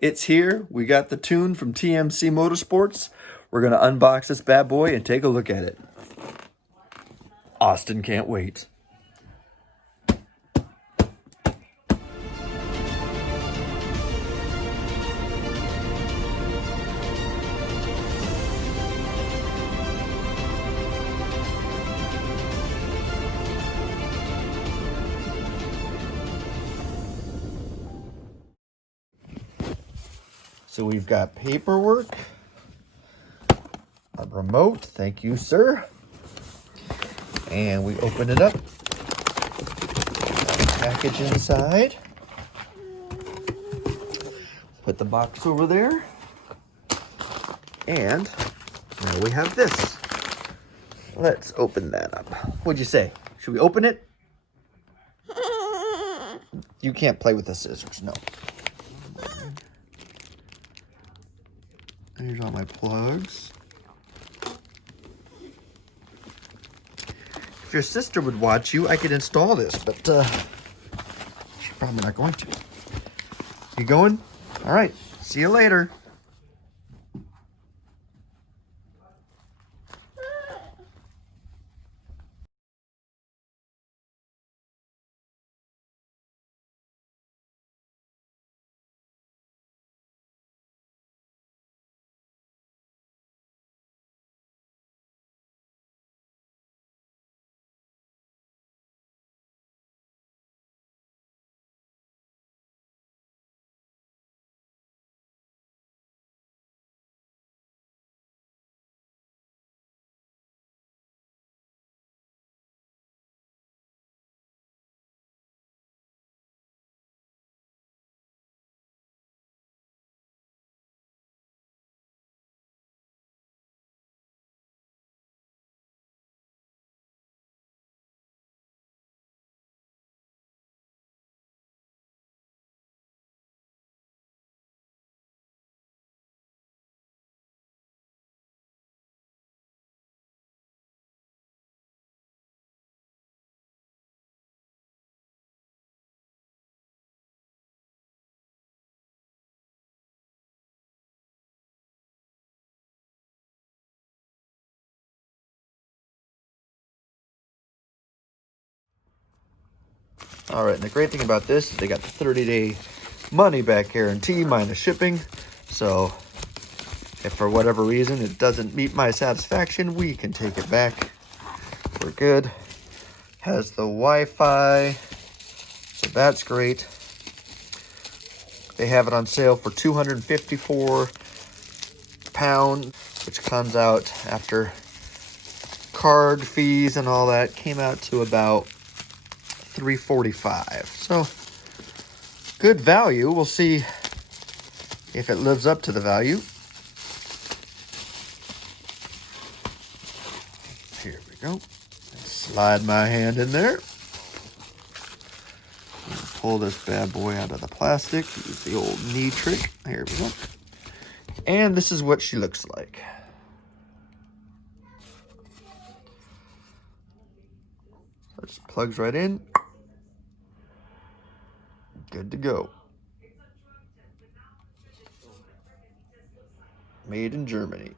It's here. We got the tune from TMC Motorsports. We're going to unbox this bad boy and take a look at it. Austin can't wait. So we've got paperwork, a remote, thank you, sir. And we open it up. Got a package inside. Put the box over there. And now we have this. Let's open that up. What'd you say? Should we open it? You can't play with the scissors, no. Here's all my plugs. If your sister would watch you, I could install this, but she's probably not going to. You going? All right, see you later. All right, and the great thing about this is they got the 30-day money-back guarantee minus shipping. So if for whatever reason it doesn't meet my satisfaction, we can take it back. We're good. Has the Wi-Fi, so that's great. They have it on sale for £254, which comes out after card fees and all that, came out to about $345. So good value. We'll see if it lives up to the value. Here we go. Slide my hand in there. Pull this bad boy out of the plastic. Use the old knee trick. Here we go. And this is what she looks like. So it just plugs right in. Good to go. Made in Germany.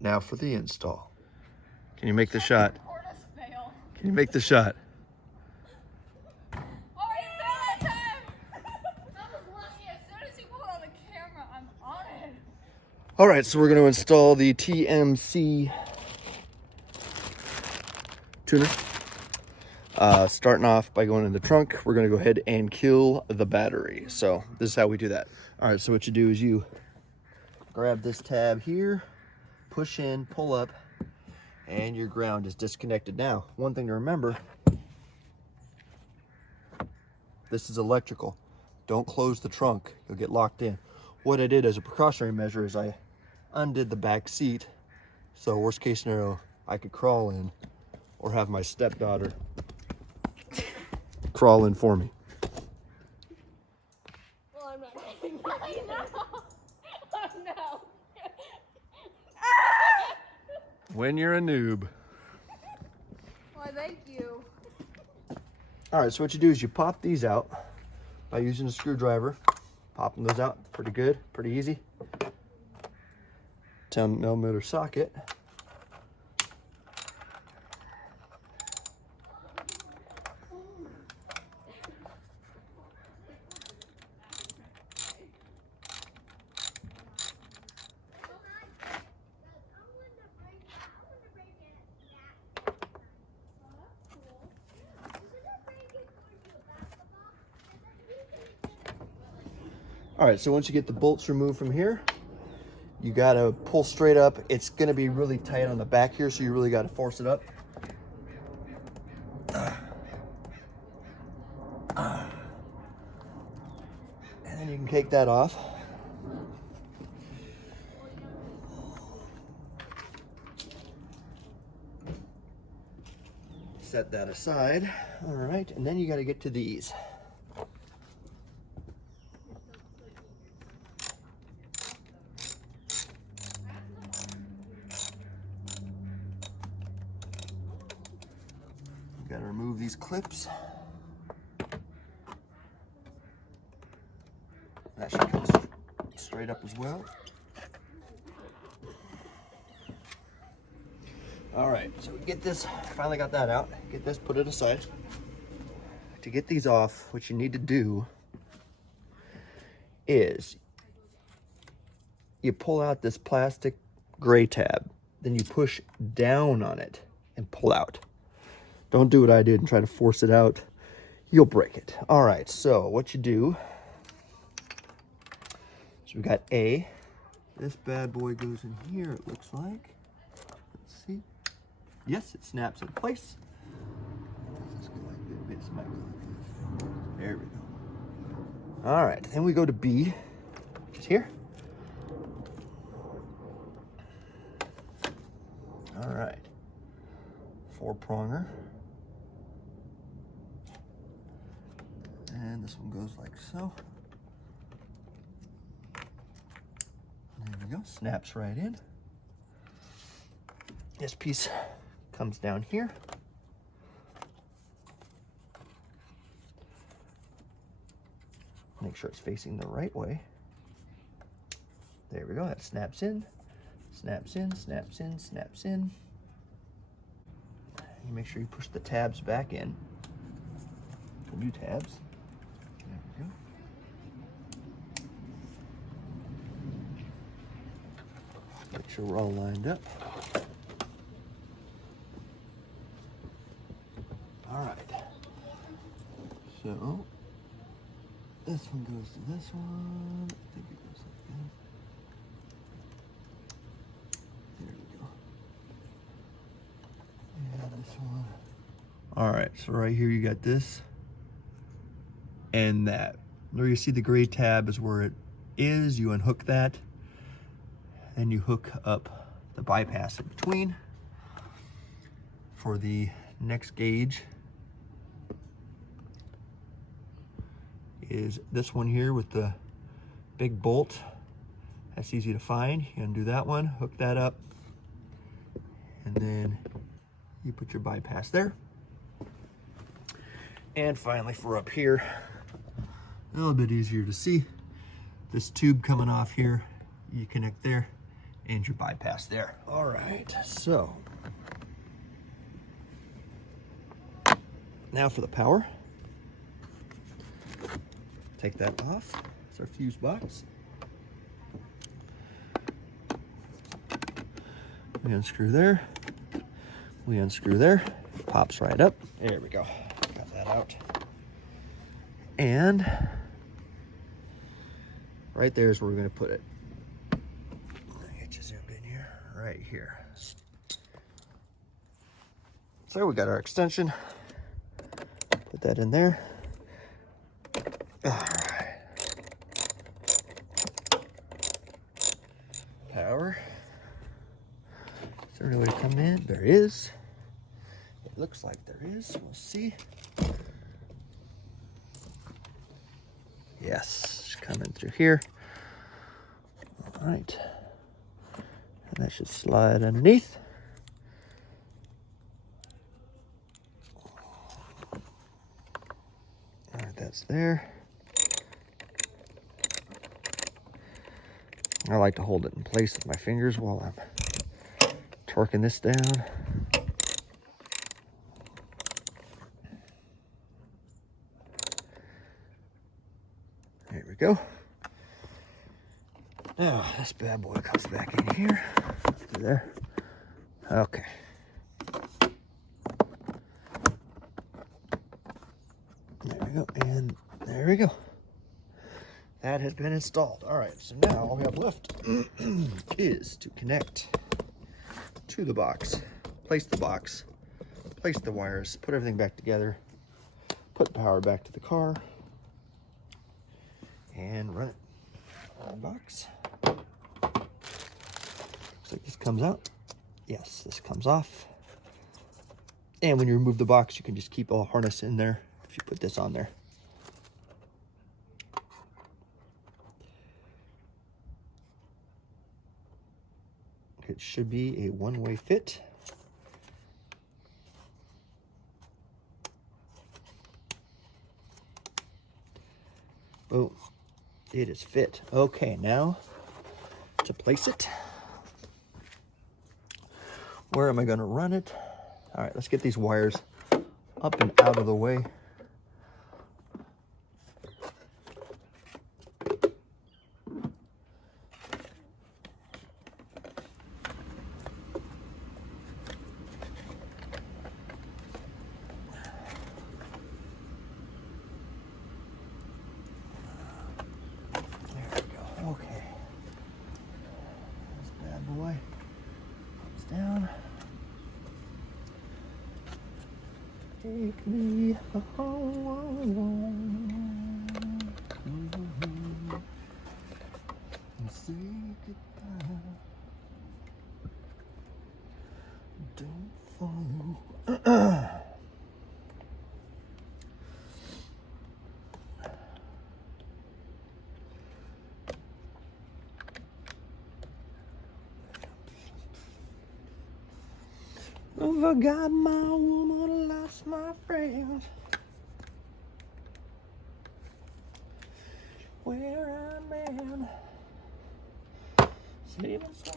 Now for the install. Can you make the shot? Can you make the shot? All right, so we're going to install the TMC tuner. Starting off by going in the trunk, we're going to go ahead and kill the battery. So this is how we do that. All right, so what you do is you grab this tab here, push in, pull up, and your ground is disconnected. Now, one thing to remember, this is electrical. Don't close the trunk, you'll get locked in. What I did as a precautionary measure is I undid the back seat, so worst case scenario, I could crawl in or have my stepdaughter crawl in for me. Well, I'm not getting ready now. Oh no. When you're a noob. Why, thank you. All right, so what you do is you pop these out by using a screwdriver. Popping those out, pretty good, pretty easy. 10mm socket. All right, so once you get the bolts removed from here, you gotta pull straight up. It's gonna be really tight on the back here, so you really gotta force it up. And then you can take that off. Set that aside. All right, and then you gotta get to these. Got to remove these clips. That should come straight up as well. All right, so we get this, finally got that out. Get this, put it aside. To get these off, what you need to do is you pull out this plastic gray tab, then you push down on it and pull out. Don't do what I did and try to force it out. You'll break it. All right, so what you do, so we got A. This bad boy goes in here, it looks like. Let's see. Yes, it snaps in place. There we go. All right, then we go to B, which is here. All right, 4-pronger. And this one goes like so. There we go, snaps right in. This piece comes down here. Make sure it's facing the right way. There we go, that snaps in, snaps in, snaps in, snaps in. You make sure you push the tabs back in. The new tabs. There we go. Make sure we're all lined up. All right. So this one goes to this one. I think it goes like that. There we go. And this one. All right, so right here you got this and that. Where you see the gray tab is where it is. You unhook that, and you hook up the bypass in between. For the next gauge is this one here with the big bolt. That's easy to find. You undo that one, hook that up, and then you put your bypass there. And finally, for up here, a little bit easier to see, this tube coming off here, you connect there and your bypass there. All right, so now for the power. Take that off. It's our fuse box. We unscrew there. We unscrew there. It pops right up. There we go. Got that out. And right there is where we're going to put it. Get you zoomed in here. Right here. So we got our extension. Put that in there. All right. Power. Is there any way to come in? There is. It looks like there is. We'll see. Yes, it's coming through here. All right. And that should slide underneath. box there. I like to hold it in place with my fingers while I'm torquing this down. There we go. Now this bad boy comes back in here. Through there. Okay. There we go, and there we go. That has been installed. All right, so now all we have left is to connect to the box, place the box, place the wires, put everything back together, put power back to the car, and run it on the box. Looks like this comes out. Yes, this comes off. And when you remove the box, you can just keep a harness in there if you put this on there. It should be a one-way fit. Boom. It is fit. Okay, now to place it. Where am I going to run it? All right, let's get these wires up and out of the way. Okay, this bad boy comes down. Take me home and say goodbye. Don't follow. Forgot my woman, lost my friend. Where I'm at, sleeping slow.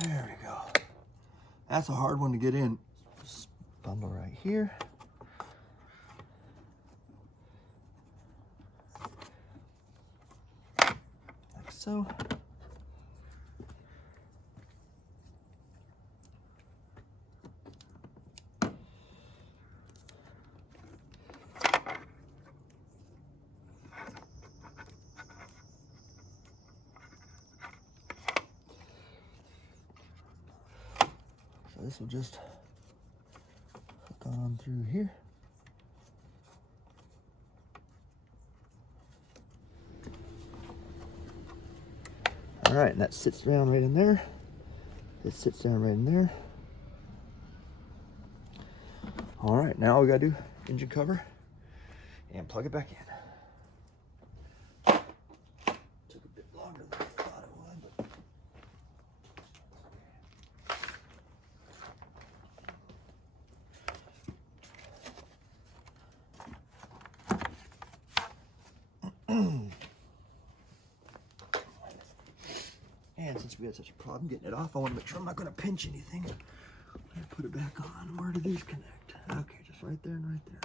There we go. That's a hard one to get in. Bundle right here. Like so. So this will just on through here. All right, and that sits down right in there. It sits down right in there. All right, now all we gotta do, engine cover and plug it back in. Took a bit longer than I thought it would, but and since we had such a problem getting it off, I want to make sure I'm not going to pinch anything. I'm going to put it back on. Where do these connect? Okay, just right there and right there.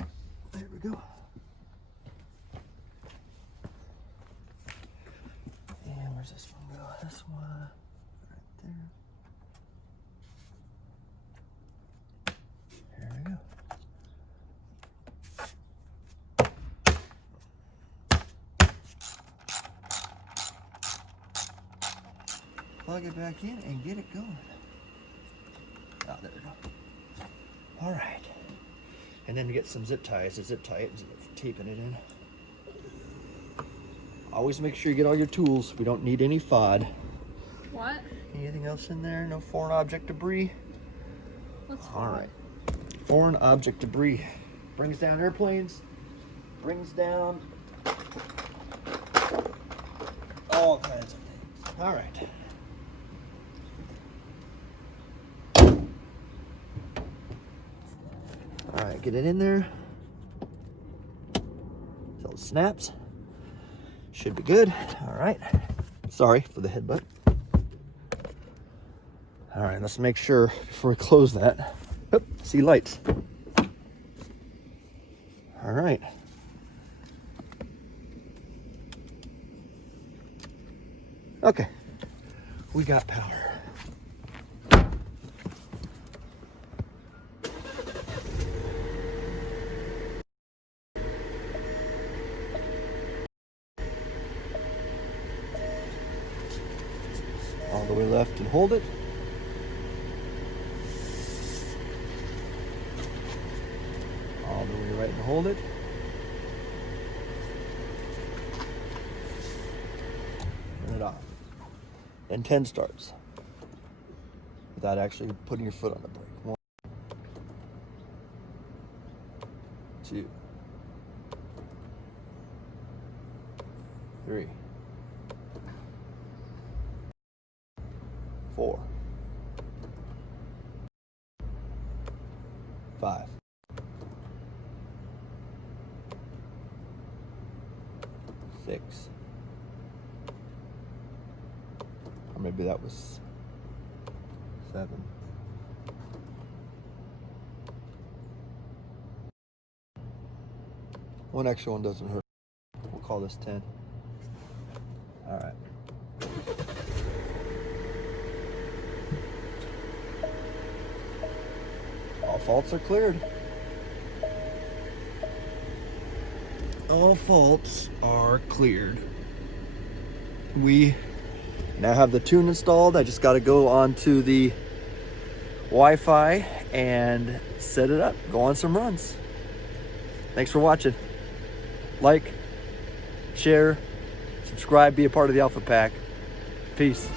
Okay. There we go. And where's this one go? This one right there. There we go. Plug it back in and get it going. Oh, there we go. All right. And then to get some zip ties to zip tie it instead of taping it in. Always make sure you get all your tools. We don't need any FOD. What? Anything else in there? No foreign object debris? What's all right. Foreign object debris brings down airplanes, rings down, all kinds of things. All right. All right, get it in there. So it snaps. Should be good. All right. Sorry for the headbutt. All right, let's make sure before we close that. Oop, see lights. All right. Okay, we got power. All the way left and hold it. All the way right and hold it. Turn it off. And 10 starts. Without actually putting your foot on the brake. 1, 2, 3, 4, 5, 6, or maybe that was 7. One extra one doesn't hurt. We'll call this 10. All right. All faults are cleared. All faults are cleared. We now have the tune installed. I just got to go onto the Wi-Fi and set it up. Go on some runs. Thanks for watching. Like, share, subscribe, be a part of the Alpha Pack. Peace.